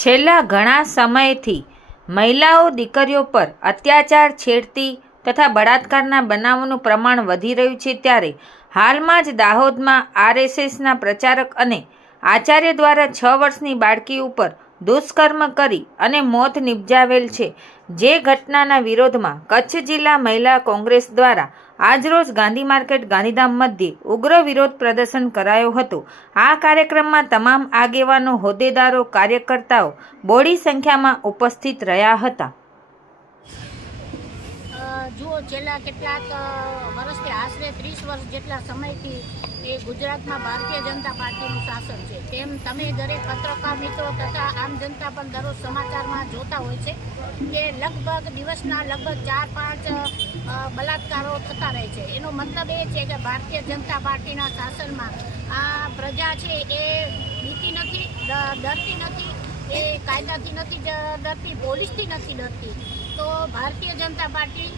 છેલ્લા ઘણા સમયથી મહિલાઓ દીકરીઓ પર અત્યાચાર છેડતી તથા બળાત્કારના બનાવોનું પ્રમાણ વધી રહ્યું છે ત્યારે હાલમાં જ દાહોદમાં આરએસએસના પ્રચારક અને આચાર્ય દ્વારા છ વર્ષની બાળકી ઉપર દુષ્કર્મ કરી અને મોત નિપજાવેલ છે. જે ઘટનાના વિરોધમાં કચ્છ જિલ્લા મહિલા કોંગ્રેસ દ્વારા આજરોજ ગાંધી માર્કેટ ગાંધીધામ મધ્યે ઉગ્ર વિરોધ પ્રદર્શન કરાયો હતો. આ કાર્યક્રમમાં તમામ આગેવાનો, હોદ્દેદારો, કાર્યકર્તાઓ બોડી સંખ્યામાં ઉપસ્થિત રહ્યા હતા. જુઓ, છેલ્લા કેટલાક વર્ષથી આશરે ત્રીસ વર્ષ જેટલા સમયથી એ ગુજરાતમાં ભારતીય જનતા પાર્ટીનું શાસન છે. તેમ તમે દરેક પત્રકાર, મિત્રો તથા આમ જનતા પણ દરરોજ સમાચારમાં જોતા હોય છે કે લગભગ દિવસના લગભગ ચાર પાંચ બલાત્કારો થતા રહે છે. એનો મતલબ એ છે કે ભારતીય જનતા પાર્ટીના શાસનમાં આ પ્રજા છે એ બીતી નથી ડરતી નથી, એ કાયદાથી નથી ડરતી, પોલીસથી નથી ડરતી. તો ભારતીય જનતા પાર્ટી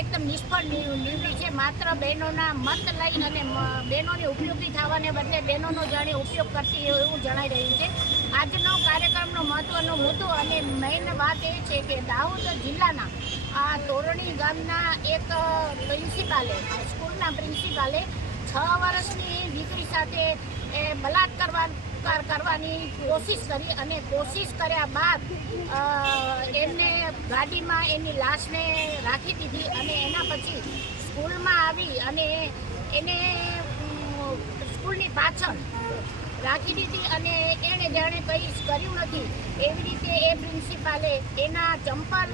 એકદમ નિષ્ફળ નીવ- નીવડી છે. માત્ર બહેનોના મત લઈ અને બહેનોને ઉપયોગી થવાને બદલે બહેનોનો જાણે ઉપયોગ કરતી એવું જણાઈ રહ્યું છે. આજનો કાર્યક્રમનો મહત્વનો મુદ્દો અને મેઇન વાત એ છે કે દાહોદ જિલ્લાના આ તોરણી ગામના એક પ્રિન્સિપાલે સ્કૂલના પ્રિન્સિપાલે છ વર્ષની દીકરી સાથે એ બલાત્કાર કરવા- કરવાની કોશિશ કરી અને કોશિશ કર્યા બાદ ગાડીમાં એની લાશને રાખી દીધી અને એના પછી સ્કૂલમાં આવી અને એને સ્કૂલની પાછળ રાખી દીધી અને એણે જાણે કંઈ કર્યું નથી. એવી રીતે એ પ્રિન્સિપાલે એના ચંપલ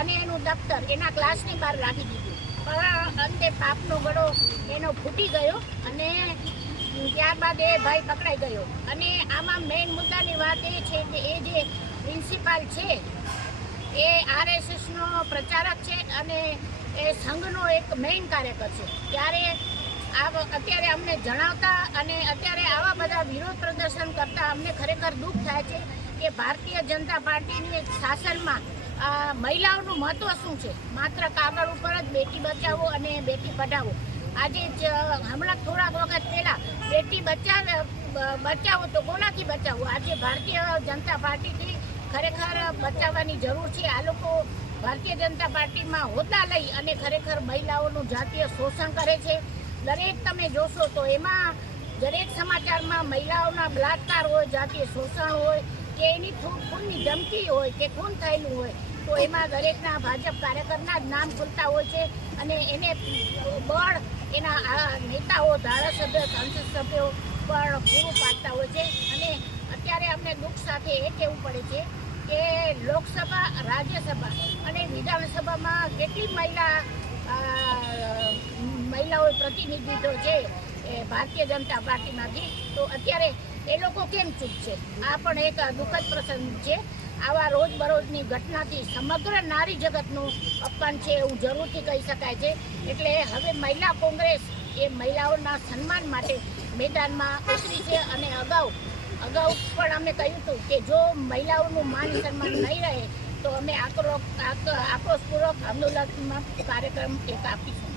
અને એનું દફતર એના ક્લાસની બહાર રાખી દીધું. પણ અંતે પાપનો ગળો એનો ફૂટી ગયો અને ત્યારબાદ એ ભાઈ પકડાઈ ગયો. અને આમાં મેઇન મુદ્દાની વાત એ છે કે એ જે પ્રિન્સિપાલ છે એ આરએસએસનો પ્રચારક છે અને એ સંઘનો એક મેઇન કાર્યકર છે. ત્યારે આ અત્યારે અમને જણાવતા અને અત્યારે આવા બધા વિરોધ પ્રદર્શન કરતા અમને ખરેખર દુઃખ થાય છે કે ભારતીય જનતા પાર્ટીની શાસનમાં મહિલાઓનું મહત્વ શું છે? માત્ર કાગળ ઉપર જ બેટી બચાવો અને બેટી પઢાવો. આજે જ હમણાં થોડાક વખત પહેલાં બેટી બચાવ બ- બચાવો તો કોનાથી બચાવો આજે ભારતીય જનતા પાર્ટીથી ખરેખર બચાવવાની જરૂર છે. આ લોકો ભારતીય જનતા પાર્ટીમાં હોદ્દા લઈ અને ખરેખર મહિલાઓનું જાતીય શોષણ કરે છે. દરેક તમે જોશો તો એમાં દરેક સમાચારમાં મહિલાઓના બલાત્કાર હોય, જાતીય શોષણ હોય, કે એની ખૂન, ખૂનની ધમકી હોય, કે ખૂન થયેલું હોય, તો એમાં દરેકના ભાજપ કાર્યકરના જ નામ ખુલતા હોય છે અને એને બળ એના નેતાઓ, ધારાસભ્ય, સંસદ સભ્યો પણ પૂરું પાડતા હોય છે. અને અત્યારે અમને દુઃખ સાથે એ કહેવું પડે છે કે લોકસભા, રાજ્યસભા અને વિધાનસભામાં કેટલી મહિલા મહિલાઓ પ્રતિનિધિત્વ છે એ ભારતીય જનતા પાર્ટીમાંથી? તો અત્યારે એ લોકો કેમ ચૂપ છે? આ પણ એક દુઃખદ પ્રસંગ છે. આવા રોજબરોજની ઘટનાથી સમગ્ર નારી જગતનું અપમાન છે એવું જરૂરથી કહી શકાય છે. એટલે હવે મહિલા કોંગ્રેસ એ મહિલાઓના સન્માન માટે મેદાનમાં ઉતરી છે અને અગાઉ અગાઉ પણ અમે કહ્યું હતું કે જો મહિલાઓનું માન સન્માન નહીં રહે, તો અમે આક્રોશ આક્રોશપૂર્વક આંદોલનમાં કાર્યક્રમ એક આપીશું.